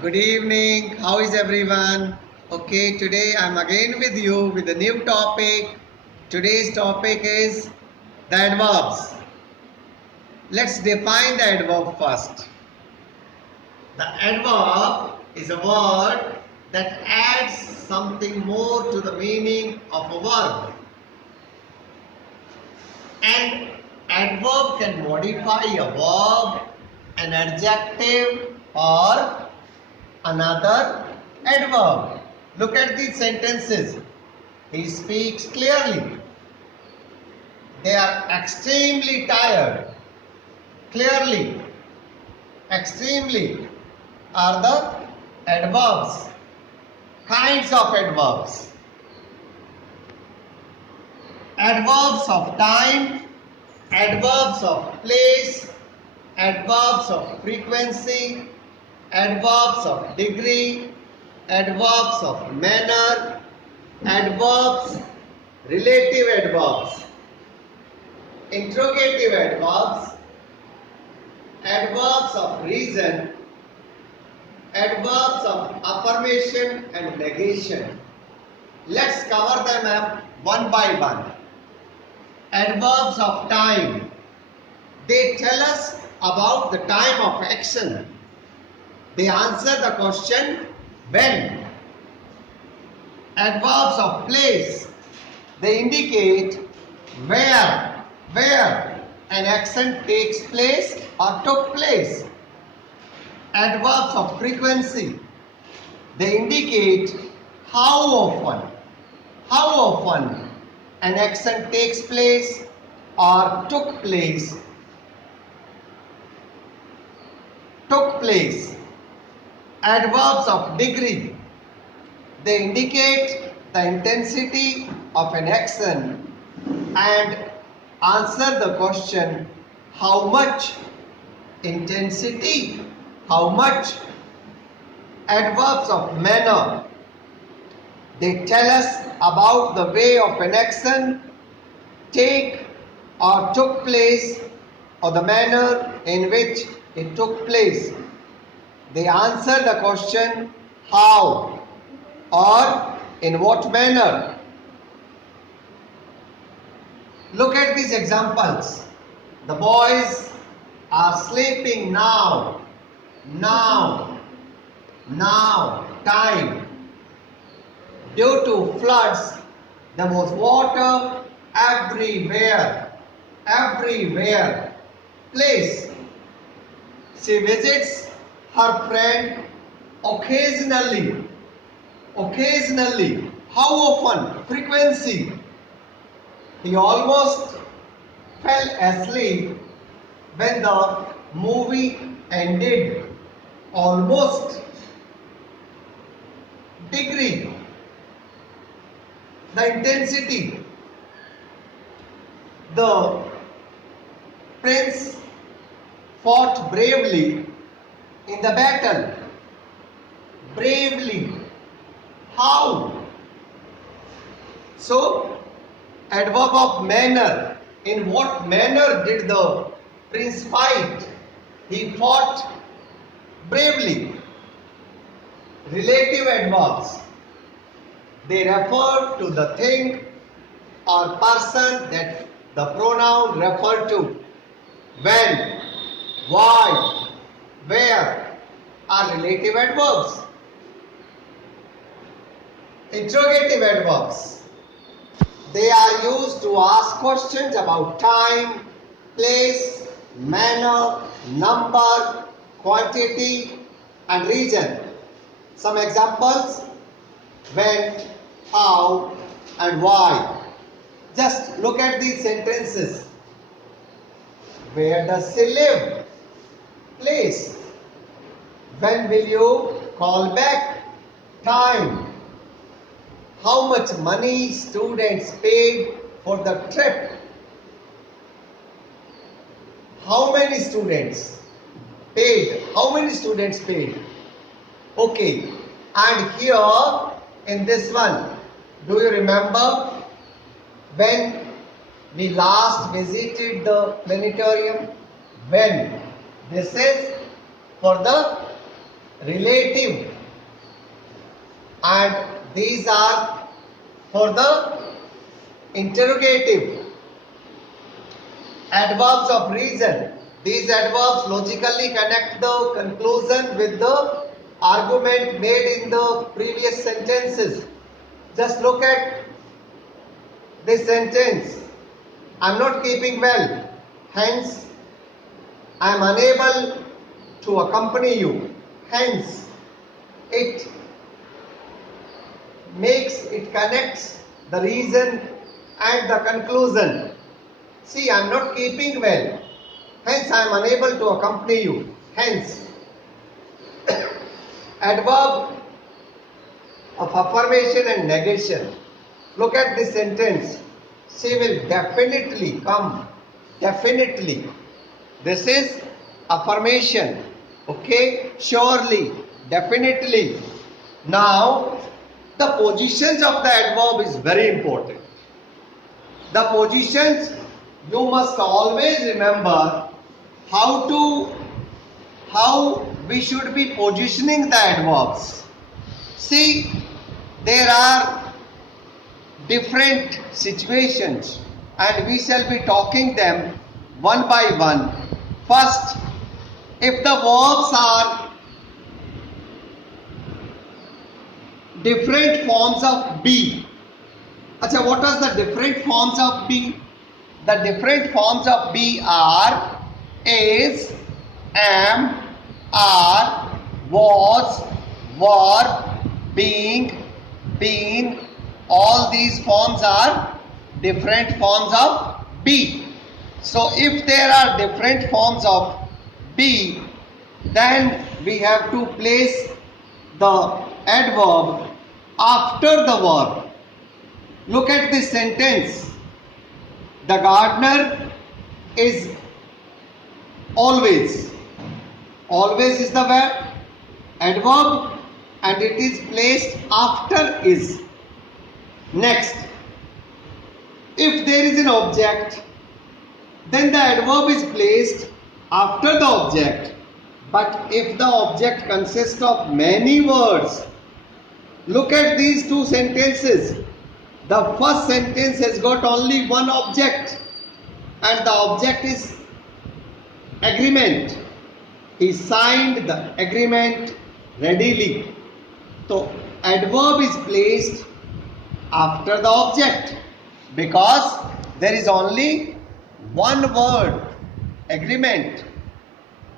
Good evening. How is everyone? Okay, today I'm again with you with a new topic. Today's topic is the adverbs. Let's define the adverb first. The adverb is a word that adds something more to the meaning of a verb. An adverb can modify a verb, an adjective, or another adverb. Look at these sentences. He speaks clearly. They are extremely tired. Clearly, extremely are the adverbs. Kinds of adverbs. Adverbs of time, adverbs of place, adverbs of frequency, adverbs of degree, adverbs of manner, adverbs, relative adverbs, interrogative adverbs, adverbs of reason, adverbs of affirmation and negation. Let's cover them up one by one. Adverbs of time. They tell us about the time of action. They answer the question when. Adverbs of place. They indicate where an action takes place or took place. Adverbs of frequency. They indicate how often an action takes place or took place. Adverbs of degree. They indicate the intensity of an action and answer the question how much intensity, how much. Adverbs of manner. They tell us about the way of an action take or took place or the manner in which it took place. They answer the question how or in what manner. Look at these examples. The boys are sleeping now. Time. Due to floods, there was water everywhere. Place. She visits her friend occasionally. How often? Frequency. He almost fell asleep when the movie ended. Almost. Degree. The intensity. The prince fought bravely in the battle. Bravely. How? So, adverb of manner. In what manner did the prince fight? He fought bravely. Relative adverbs. They refer to the thing or person that the pronoun refer to. When, why, where are relative adverbs. Interrogative adverbs. They are used to ask questions about time, place, manner, number, quantity and region. Some examples: when, how and why. Just look at these sentences. Where does she live? Place. When will you call back? Time. How much money students paid for the trip? How many students paid? Okay. And here in this one, do you remember when we last visited the planetarium? When? This is for the relative, and these are for the interrogative. Adverbs of reason. These adverbs logically connect the conclusion with the argument made in the previous sentences. Just look at this sentence. I am not keeping well, hence I am unable to accompany you. Hence, it connects the reason and the conclusion. See, I am not keeping well, hence I am unable to accompany you. Hence, adverb of affirmation and negation. Look at this sentence. She will definitely come. Definitely. This is affirmation. Okay? Surely. Definitely. Now, the positions of the adverb is very important. The positions, you must always remember how we should be positioning the adverbs. See, there are different situations and we shall be talking them one by one. First, if the verbs are different forms of be. Acha, what are the different forms of be? The different forms of be are is, am, are, was, were, being, been. All these forms are different forms of be. So if there are different forms of be, then we have to place the adverb after the verb. Look at this sentence. The gardener is always. Always is the verb, adverb, and it is placed after is. Next, if there is an object, then the adverb is placed after the object. But if the object consists of many words, look at these two sentences. The first sentence has got only one object, and the object is agreement. He signed the agreement readily. So, adverb is placed after the object because there is only one word, agreement.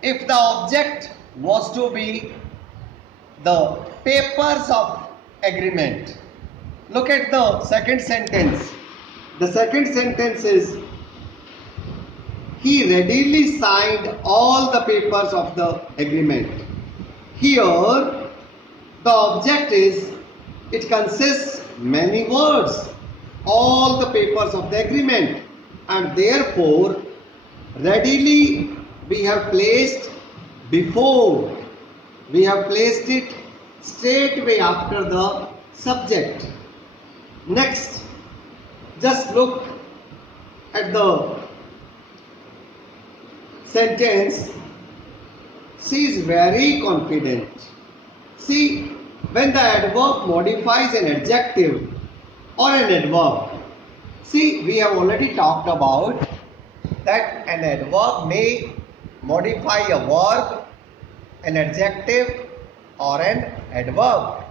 If the object was to be the papers of agreement, look at the second sentence. The second sentence is, he readily signed all the papers of the agreement. Here, the object is, it consists many words, all the papers of the agreement, and therefore, readily we have placed before, we have placed it straightway after the subject. Next, just look at the sentence. She is very confident. See, when the adverb modifies an adjective or an adverb, see, we have already talked about that an adverb may modify a verb, an adjective, or an adverb.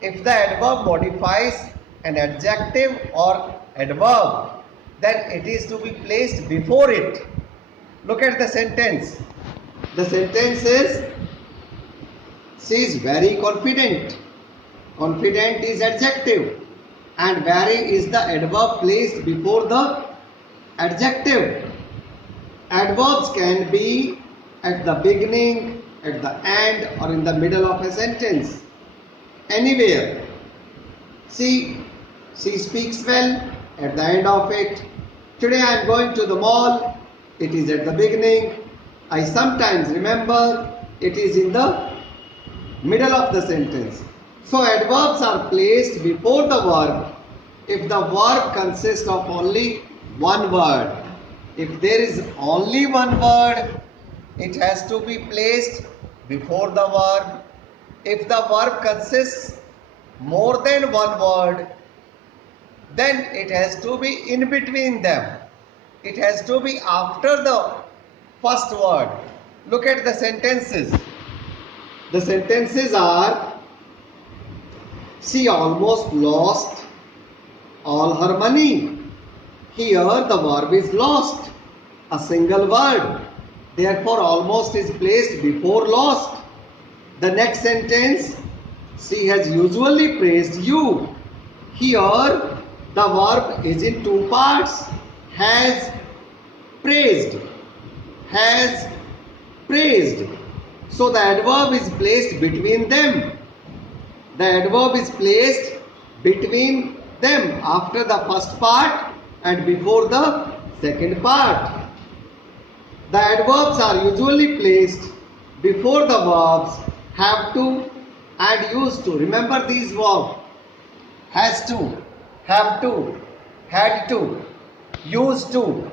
If the adverb modifies an adjective or adverb, then it is to be placed before it. Look at the sentence. The sentence is, she is very confident. Confident is adjective and very is the adverb placed before the adjective. Adverbs can be at the beginning, at the end, or in the middle of a sentence. Anywhere. See, she speaks well, at the end of it. Today I am going to the mall. It is at the beginning. I sometimes remember, it is in the middle of the sentence. So adverbs are placed before the verb if the verb consists of only one word. If there is only one word, it has to be placed before the verb. If the verb consists more than one word, then it has to be in between them. It has to be after the first word. Look at the sentences. The sentences are: she almost lost all her money. Here the verb is lost, a single word. Therefore almost is placed before lost. The next sentence: she has usually praised you. Here the verb is in two parts. Has praised. Has praised. So the adverb is placed between them. The adverb is placed between them after the first part and before the second part. The adverbs are usually placed before the verbs have to and used to. Remember these verbs: has to, have to, had to, used to.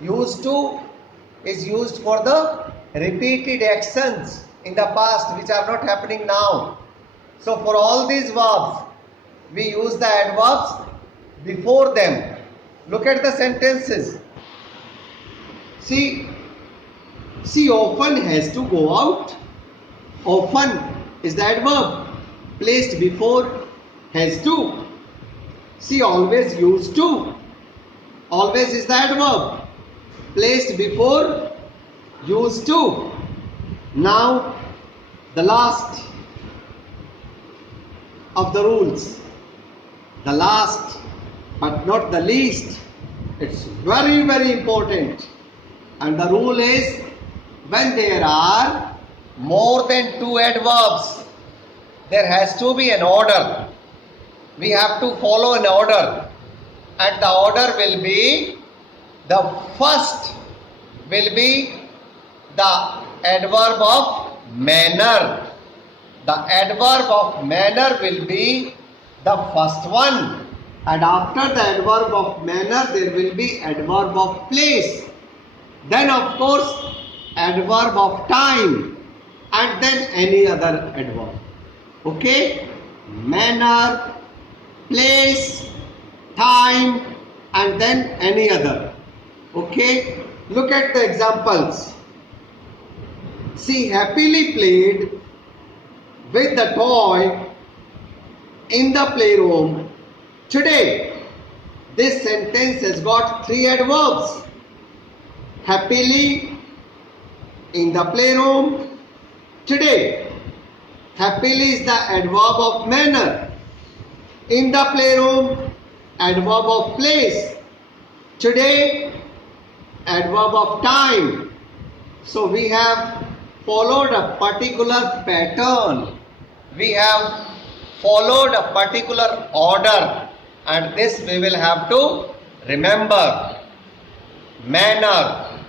Used to is used for the repeated actions in the past which are not happening now. So for all these verbs, we use the adverbs before them. Look at the sentences. See, she often has to go out. Often is the adverb placed before has to. She always used to. Always is the adverb placed before used to. Now the last of the rules, the last but not the least. It's very, very important. And the rule is, when there are more than two adverbs, there has to be an order. We have to follow an order. And the order will be, the first will be the adverb of manner. The adverb of manner will be the first one. And after the adverb of manner, there will be adverb of place. Then of course adverb of time, and then any other adverb. Okay? Manner, place, time, and then any other. Okay? Look at the examples. She happily played with the toy in the playroom today. This sentence has got three adverbs: happily, in the playroom, today. Happily is the adverb of manner. In the playroom, adverb of place. Today, adverb of time. So we have followed a particular pattern. We have followed a particular order, and this we will have to remember. Manner,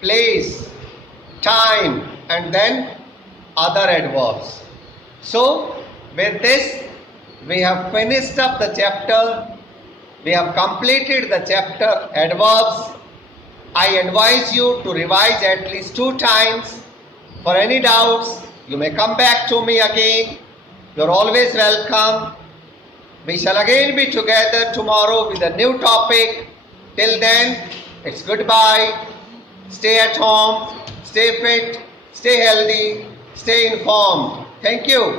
place, time, and then other adverbs. So with this we have finished up the chapter. We have completed the chapter adverbs. I advise you to revise at least 2 times. For any doubts, you may come back to me again. You are always welcome. We shall again be together tomorrow with a new topic. Till then, it's goodbye. Stay at home, stay fit, stay healthy, stay informed. Thank you.